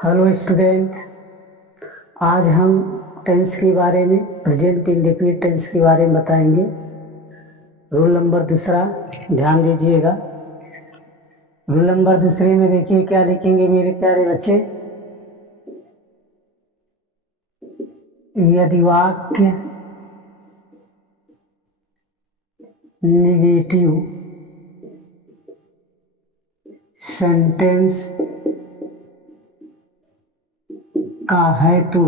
Hello student, आज हम tense के बारे में, प्रेजेंट इंडेफिनिट टेंस के बारे में बताएंगे। रूल नंबर दूसरा, ध्यान दीजिएगा। रूल नंबर दूसरे में देखिए क्या लिखेंगे मेरे प्यारे बच्चे। यदि वाक्य नेगेटिव सेंटेंस का है तो,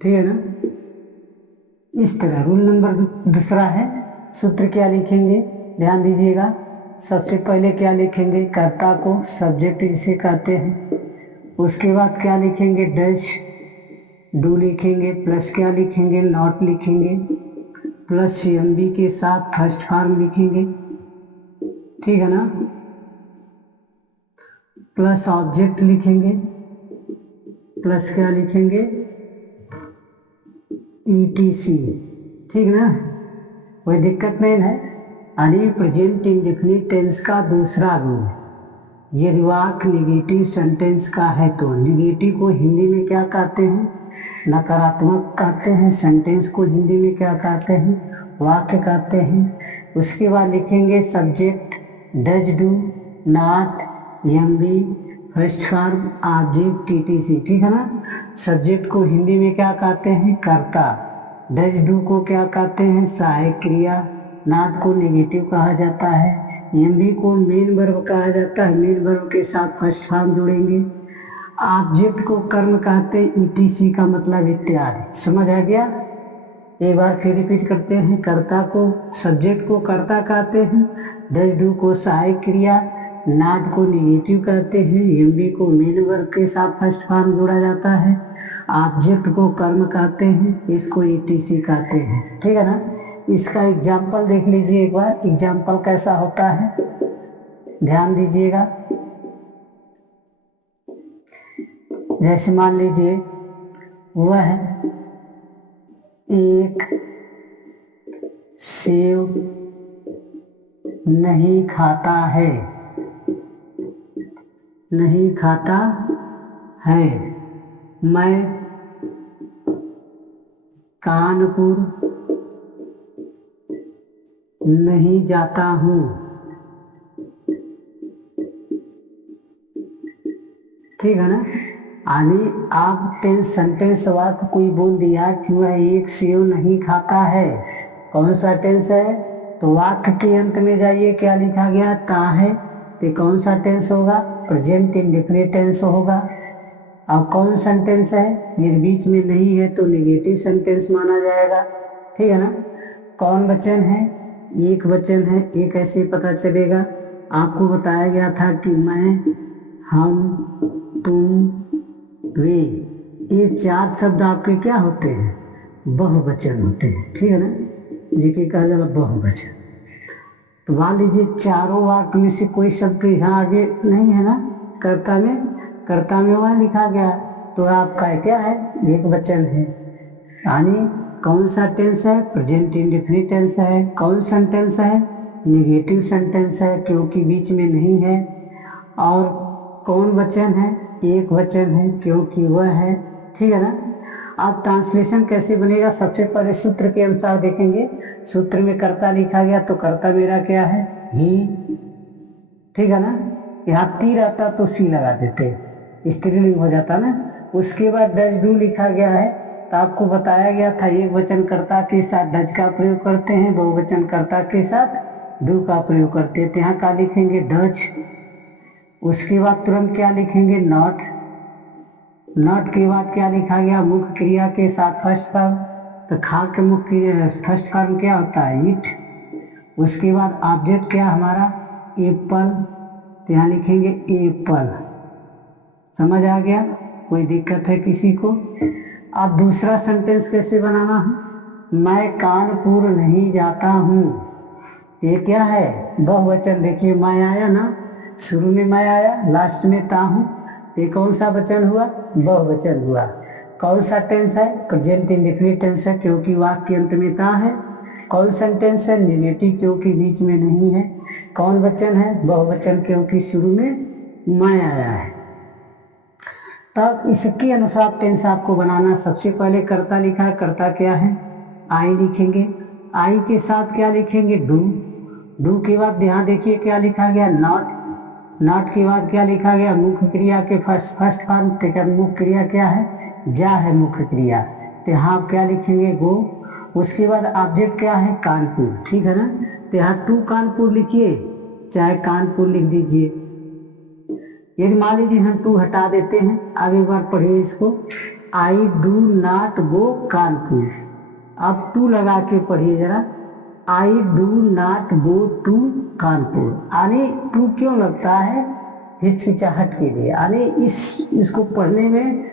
ठीक है ना। इस तरह रूल नंबर दूसरा है। सूत्र क्या लिखेंगे, ध्यान दीजिएगा। सबसे पहले क्या लिखेंगे, कर्ता को सब्जेक्ट जिसे कहते हैं। उसके बाद क्या लिखेंगे, डज डू लिखेंगे, प्लस क्या लिखेंगे, नॉट लिखेंगे, प्लस CMB के साथ फर्स्ट फॉर्म लिखेंगे, ठीक है ना। प्लस ऑब्जेक्ट लिखेंगे, प्लस क्या लिखेंगे, ETC, ठीक ना। कोई दिक्कत नहीं है। यानी प्रेजेंट इंडेफिनिट टेंस का दूसरा रूल, यदि वाक्य निगेटिव सेंटेंस का है तो। निगेटिव को हिंदी में क्या कहते हैं, नकारात्मक कहते हैं। सेंटेंस को हिंदी में क्या कहते हैं, वाक्य कहते हैं। उसके बाद लिखेंगे subject, does do, not, MB, first form, object, TTC, ठीक है ना। सब्जेक्ट को हिंदी में क्या कहते हैं, कर्ता। डज डू को क्या कहते हैं, सहायक क्रिया। नॉट को नेगेटिव कहा जाता है। MB को मेन वर्ब कहा जाता है, मेन वर्ब के साथ फर्स्ट फॉर्म जोड़ेंगे। ऑब्जेक्ट को कर्म कहते हैं, ETC का मतलब इत्यादि। समझ आ गया। एक बार फिर रिपीट करते हैं। कर्ता को, सब्जेक्ट को कर्ता कहते हैं, डज डू को सहायक क्रिया, नॉट को नेगेटिव कहते हैं, MB को मेन वर्ब के साथ फर्स्ट फॉर्म जोड़ा जाता है, ऑब्जेक्ट को कर्म कहते हैं, इसको ETC कहते हैं, ठीक है ना। इसका एग्जाम्पल देख लीजिए एक बार। एग्जाम्पल कैसा होता है, ध्यान दीजिएगा। जैसे मान लीजिए वह एक सेव नहीं खाता है, नहीं खाता है। मैं कानपुर नहीं जाता हूँ, ठीक है ना। यानी आप टेंस सेंटेंस वाक्य कोई बोल दिया कि वह एक सेव नहीं खाता है, कौन सा टेंस है, तो वाक्य के अंत में जाइए, क्या लिखा गया, ता है, तो कौन सा टेंस होगा, प्रेजेंट इंडेफिनिट टेंस होगा। अब कौन सेंटेंस है, यदि बीच में नहीं है तो नेगेटिव सेंटेंस माना जाएगा, ठीक है ना। कौन वचन है, एक वचन है। एक ऐसे पता चलेगा, आपको बताया गया था कि मैं, हम, तुम, वे, ये चार शब्द आपके क्या होते हैं, बहुवचन होते हैं, ठीक है ना, जिसे कहा जाएगा बहुवचन। तो मान लीजिए चारों वाक्य में से कोई शब्द यहाँ आगे नहीं है ना, कर्ता में वह लिखा गया, तो आपका क्या है, एक वचन है। यानी कौन सा टेंस है, प्रेजेंट इंडेफिनिट टेंस है। कौन सेंटेंस है, नेगेटिव सेंटेंस है, क्योंकि बीच में नहीं है। और कौन वचन है, एक वचन है, क्योंकि वह है, ठीक है ना। अब ट्रांसलेशन कैसे बनेगा, सबसे पहले सूत्र के अनुसार देखेंगे। सूत्र में कर्ता लिखा गया, तो कर्ता मेरा क्या है, ही, ठीक है ना। यहाँ ती रहता तो सी लगा देते, स्त्रीलिंग हो जाता ना। उसके बाद डज डू लिखा गया है, तो आपको बताया गया था एक वचन कर्ता के साथ डज का प्रयोग करते हैं, बहुवचन कर्ता के साथ डू का प्रयोग करते हैं। तो यहाँ का लिखेंगे डज। उसके बाद तुरंत क्या लिखेंगे, नॉट। नॉट के बाद क्या लिखा गया, मुख्य क्रिया के साथ फर्स्ट फॉर्म। तो खा के मुख्य फर्स्ट फॉर्म क्या होता है, इट। उसके बाद ऑब्जेक्ट क्या हमारा, एप्पल, तो यहाँ लिखेंगे एप्पल। समझ आ गया, कोई दिक्कत है किसी को। अब दूसरा सेंटेंस कैसे बनाना है, मैं कानपुर नहीं जाता हूँ। ये क्या है, बहुवचन। देखिए मैं आया ना, शुरू में मैं आया, लास्ट में ता हूँ, ये कौन सा वचन हुआ, बहुवचन हुआ। कौन सा टेंस है, प्रेजेंट इंडेफिनिट टेंस है, क्योंकि वाक्य के अंत में ता है। कौन सेंटेंस है, नेगेटिव, क्योंकि बीच में नहीं है। कौन वचन है, बहुवचन, क्योंकि शुरू में मैं आया है। तब इसके अनुसार टेंस आपको बनाना। सबसे पहले कर्ता लिखा है, कर्ता क्या है, आई लिखेंगे, आई के साथ क्या लिखेंगे, डू, डू के बाद यहाँ देखिए क्या लिखा गया, नॉट, नॉट के बाद क्या लिखा गया, मुख्य क्रिया के फर्स्ट फॉर्म, मुख्य क्रिया क्या है, जा है मुख्य क्रिया, तो यहाँ आप क्या लिखेंगे, गो। उसके बाद ऑब्जेक्ट क्या है, कानपुर, ठीक है ना, तो यहाँ टू कानपुर लिखिए, चाहे कानपुर लिख दीजिए। यदि मान लीजिए हम टू हटा देते हैं, अब एक बार पढ़िए इसको, I do not go Kanpur. अब टू लगा के पढ़िए जरा, I do not go to Kanpur. आने टू क्यों लगता है, हिचकिचाहट के लिए, आने इसको पढ़ने में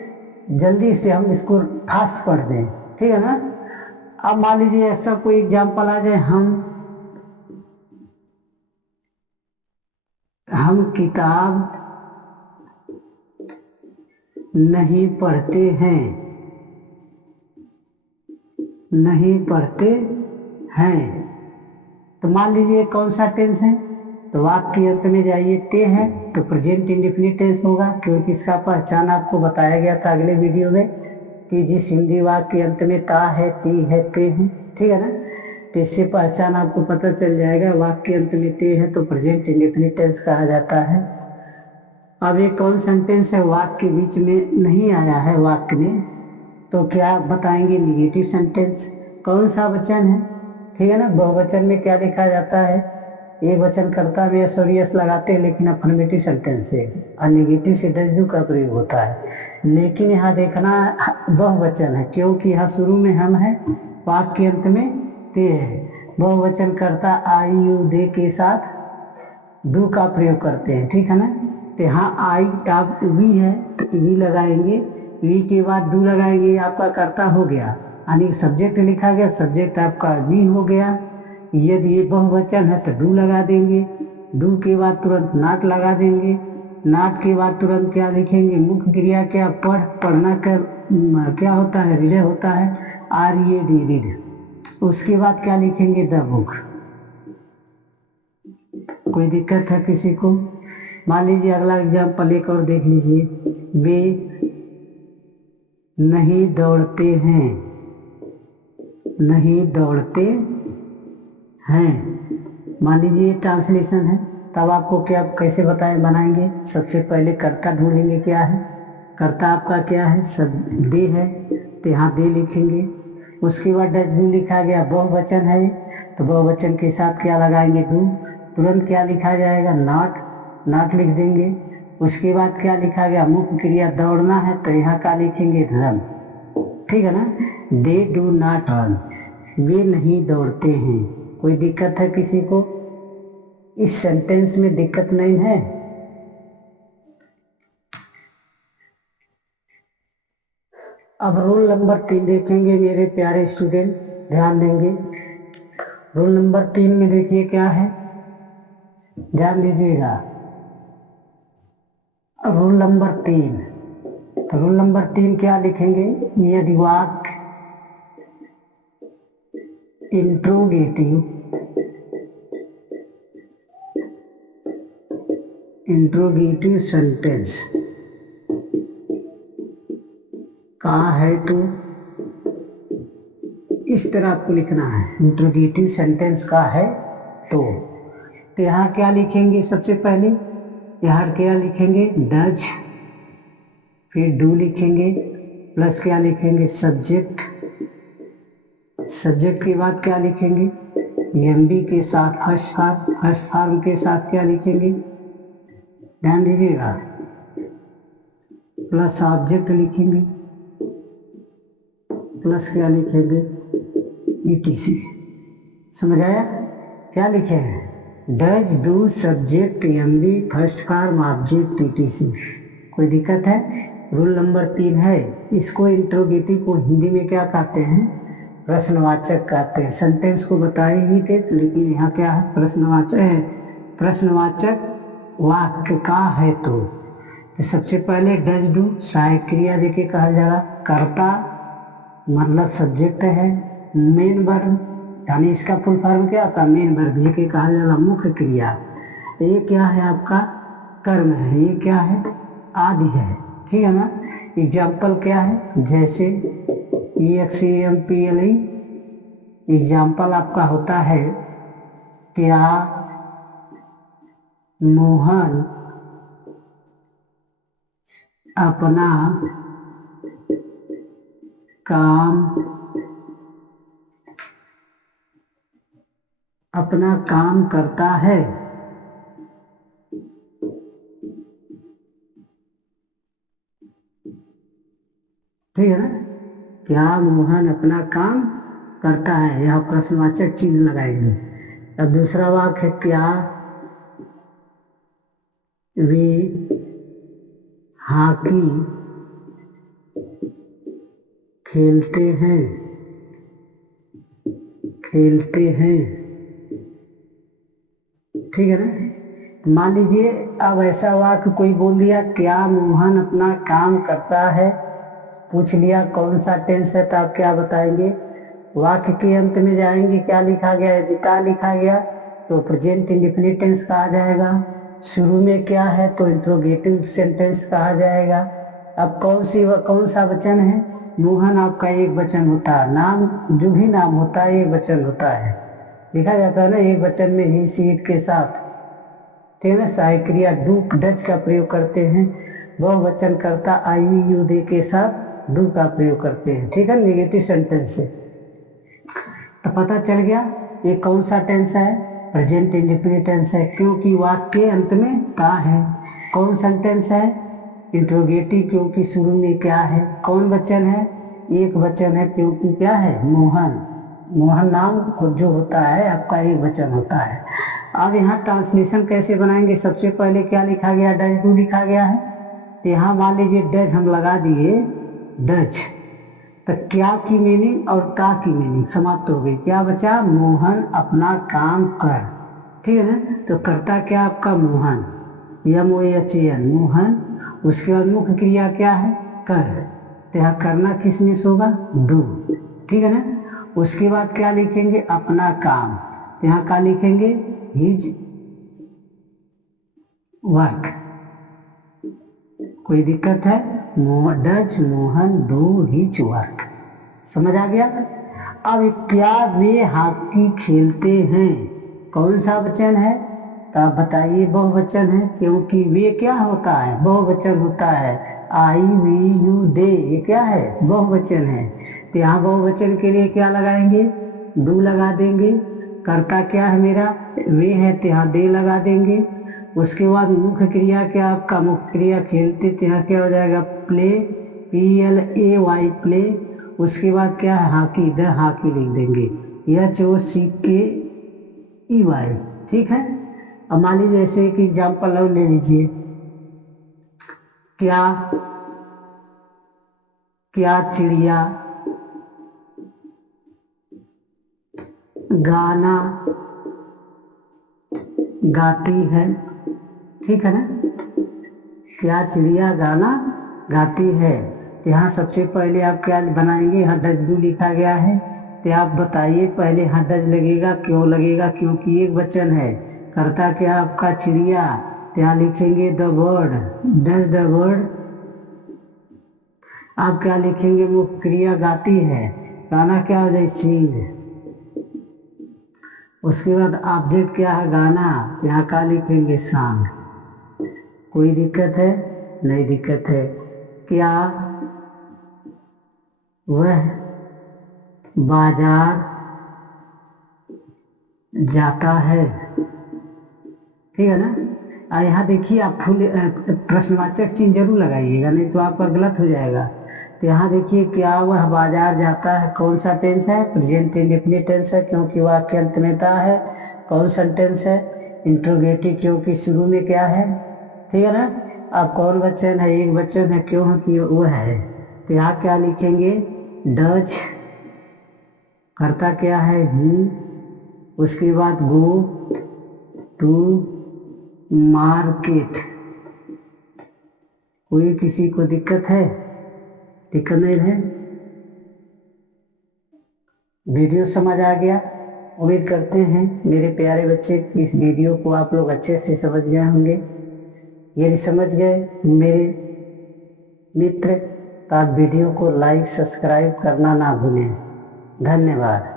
जल्दी से हम इसको फास्ट पढ़ दें, ठीक है ना। अब मान लीजिए ऐसा कोई एग्जाम्पल आ जाए, हम किताब नहीं पढ़ते हैं, नहीं पढ़ते हैं, तो मान लीजिए कौन सा टेंस है, तो वाक्य के अंत में जाइए, ते है तो प्रेजेंट इंडेफिनिट टेंस होगा, क्योंकि इसका पहचान आपको बताया गया था अगले वीडियो में कि जिस हिंदी वाक्य के अंत में ता है, ती है, ते है, ठीक है ना, तो इससे पहचान आपको पता चल जाएगा। वाक्य के अंत में ते है तो प्रेजेंट इंडेफिनिट टेंस कहा जाता है। अब ये कौन सेंटेंस है, वाक्य के बीच में नहीं आया है वाक्य में, तो क्या बताएंगे, निगेटिव सेंटेंस। कौन सा वचन है, ठीक है ना, बहुवचन में क्या लिखा जाता है, एक वचन कर्ता में एस और एस लगाते हैं, लेकिन अफर्मेटिव सेंटेंस से, और निगेटिव से डज डू का प्रयोग होता है। लेकिन यहाँ देखना बहुवचन है, क्योंकि यहाँ शुरू में हम है, वाक्य के अंत में ते है। बहुवचन कर्ता आई यू दे के साथ डू का प्रयोग करते हैं, ठीक है ना। तो यहाँ आई आप वी है तो वी लगाएंगे, वी के बाद डू लगाएंगे, आपका कर्ता हो गया, यानी सब्जेक्ट लिखा गया, सब्जेक्ट आपका वी हो गया। यदि ये बहुवचन है तो डू लगा देंगे, डू के बाद तुरंत नॉट लगा देंगे, नॉट के बाद तुरंत क्या लिखेंगे, मुख्य क्रिया क्या, पढ़ना कर क्या होता है, रीड होता है, RED रीड। उसके बाद क्या लिखेंगे, द बुक। कोई दिक्कत है किसी को। मान लीजिए अगला एग्जाम्पल एक और देख लीजिए, वे नहीं दौड़ते हैं, नहीं दौड़ते हैं। मान लीजिए ट्रांसलेशन है, तब आपको क्या कैसे बनाएंगे, सबसे पहले कर्ता ढूंढेंगे, क्या है कर्ता आपका, क्या है, सब दे है, तो यहाँ दे लिखेंगे। उसके बाद डज डू लिखा गया, बहुवचन है तो बहुवचन के साथ क्या लगाएंगे, डू, तुरंत क्या लिखा जाएगा, नॉट, नॉट लिख देंगे। उसके बाद क्या लिखा गया, मुख्य क्रिया दौड़ना है तो यहाँ क्या लिखेंगे, रन, ठीक है ना, दे डू नॉट रन, वे नहीं दौड़ते हैं। कोई दिक्कत है किसी को, इस सेंटेंस में दिक्कत नहीं है। अब रूल नंबर 3 देखेंगे मेरे प्यारे स्टूडेंट, ध्यान देंगे। रूल नंबर 3 में देखिए क्या है, ध्यान दीजिएगा। रूल नंबर 3, तो रूल नंबर 3 क्या लिखेंगे, यदि वाक्य इंट्रोगेटिव सेंटेंस का है तो इस तरह आपको लिखना है, इंट्रोगेटिव सेंटेंस का है तो यहाँ क्या लिखेंगे, सबसे पहले यहाँ क्या लिखेंगे, डज, फिर डू लिखेंगे, प्लस क्या लिखेंगे, सब्जेक्ट, सब्जेक्ट के बाद क्या लिखेंगे, एमबी के साथ फर्स्ट फॉर्म के साथ क्या लिखेंगे, ध्यान दीजिएगा, प्लस ऑब्जेक्ट लिखेंगे, प्लस क्या लिखेंगे, ETC। समझ आया, क्या लिखे हैं, does do subject MB first form object ETC। कोई दिक्कत है। रूल नंबर 3 है, इसको इंट्रोगेटिव को हिंदी में क्या कहते हैं, प्रश्नवाचक कहते हैं। सेंटेंस को बताए ही थे, लेकिन यहाँ क्या है, प्रश्नवाचक है, प्रश्नवाचक वाक्य का है तो सबसे पहले डज डू सहायक क्रिया देके कहा जाएगा, कर्ता मतलब सब्जेक्ट है, मेन वर्ब यानी इसका फुल फॉर्म क्या होता है, मेन वर्ब जिसे कहा जाएगा मुख्य क्रिया। ये क्या है, आपका कर्म है, ये क्या है, आदि है, ठीक है ना। एग्जाम्पल क्या है, जैसे EXAMPLE एग्जाम्पल आपका होता है, क्या मोहन अपना काम करता है। ठीक है ना, क्या मोहन अपना काम करता है, यह प्रश्नवाचक चिन्ह लगाएंगे। अब दूसरा वाक्य है, क्या वे हॉकी खेलते हैं। ठीक है ना। मान लीजिए अब ऐसा वाक्य कोई बोल दिया, क्या मोहन अपना काम करता है, पूछ लिया कौन सा टेंस है, तो आप क्या बताएंगे, वाक्य के अंत में जाएंगे, क्या लिखा गया, यदि का लिखा गया तो प्रेजेंट इंडेफिनिट टेंस कहा जाएगा, शुरू में क्या है तो इंट्रोगेटिव सेंटेंस कहा जाएगा। अब कौन सा वचन है, मोहन आपका एक वचन होता है, नाम जो भी नाम होता है एक वचन होता है, लिखा जाता है ना एक वचन में ही सीट के साथ। ठीक है ना, सहायक क्रिया डू डच का प्रयोग करते हैं, बहुवचन करता IVU दे के साथ डू का प्रयोग करते हैं। ठीक है, नेगेटिव सेंटेंस से तो पता चल गया ये कौन सा टेंस है, प्रेजेंट इंडेफिनिट टेंस है, क्योंकि वाक्य के अंत में का है। कौन सेंटेंस है, इंट्रोगेटिव, क्योंकि शुरू में क्या है। कौन वचन है, एक वचन है, क्योंकि क्या है, मोहन नाम जो होता है आपका एक वचन होता है। अब यहाँ ट्रांसलेशन कैसे बनाएंगे, सबसे पहले क्या लिखा गया, डज डू लिखा गया है, तो यहाँ मान लीजिए डज हम लगा दिए, डज, तो क्या की मीनिंग और का की मीनिंग समाप्त हो गई, क्या बचा, मोहन अपना काम कर। ठीक है ना, तो करता क्या आपका मोहन, MOHAN मोहन, उसके बाद मुख्य क्रिया क्या है, कर, तो यहाँ करना किस में से होगा, डू। ठीक है ना, उसके बाद क्या लिखेंगे, अपना काम, तो यहाँ क्या लिखेंगे, हिज वर्क। कोई दिक्कत है, does Mohan do his work, समझ आ गया। अब क्या वे हॉकी खेलते हैं, कौन सा वचन है, तो आप बताइए बहुवचन है, क्योंकि वे क्या होता है, बहुवचन होता है, IVU दे, ये क्या है, बहुवचन है, तो यहाँ बहुवचन के लिए क्या लगाएंगे, डू लगा देंगे। करता क्या है मेरा, वे है, तो यहाँ दे लगा देंगे। उसके बाद मुख्य क्रिया क्या आपका, मुख्य क्रिया खेलते, तो यहाँ क्या हो जाएगा, प्ले, PLAY प्ले। उसके बाद क्या है, हॉकी, द हॉकी लिख देंगे, HOCKEY। ठीक है, अब मान लीजिए ऐसे एक एग्जाम्पल और ले लीजिए, क्या चिड़िया गाना गाती है। ठीक है ना, क्या चिड़िया गाना गाती है, तो यहाँ सबसे पहले आप क्या बनाएंगे, यहाँ डज डू लिखा गया है, तो आप बताइए पहले यहाँ डज लगेगा, क्यों लगेगा, क्योंकि एक वचन है। करता क्या आपका चिड़िया, तो यहाँ लिखेंगे the bird, does the bird. आप क्या लिखेंगे, मुख्य क्रिया गाती है, गाना क्या हो जाए, सिंग। उसके बाद ऑब्जेक्ट क्या है, गाना, यहाँ क्या लिखेंगे, सॉन्ग। कोई दिक्कत है, नहीं दिक्कत है। क्या वह बाजार जाता है। ठीक है ना, यहाँ देखिए आप फुल प्रश्नवाचक चिन्ह जरूर लगाइएगा, नहीं तो आपका गलत हो जाएगा। तो यहाँ देखिए, क्या वह बाजार जाता है, कौन सा टेंस है, प्रेजेंट इंडेफिनिट टेंस है, क्योंकि वाक्य अंत में था है। कौन सा टेंस है, इंट्रोगेटिव, क्योंकि शुरू में क्या है। ठीक है ना, अब कौन वचन है, एक वचन है, क्यों कि वो है, तो यहाँ क्या लिखेंगे, डज। करता क्या है, ही। उसके बाद गो टू मार्केट। कोई किसी को दिक्कत है, दिक्कत नहीं है, वीडियो समझ आ गया। उम्मीद करते हैं मेरे प्यारे बच्चे इस वीडियो को आप लोग अच्छे से समझ गए होंगे। यदि समझ गए मेरे मित्र तो आप वीडियो को लाइक सब्सक्राइब करना ना भूलें। धन्यवाद।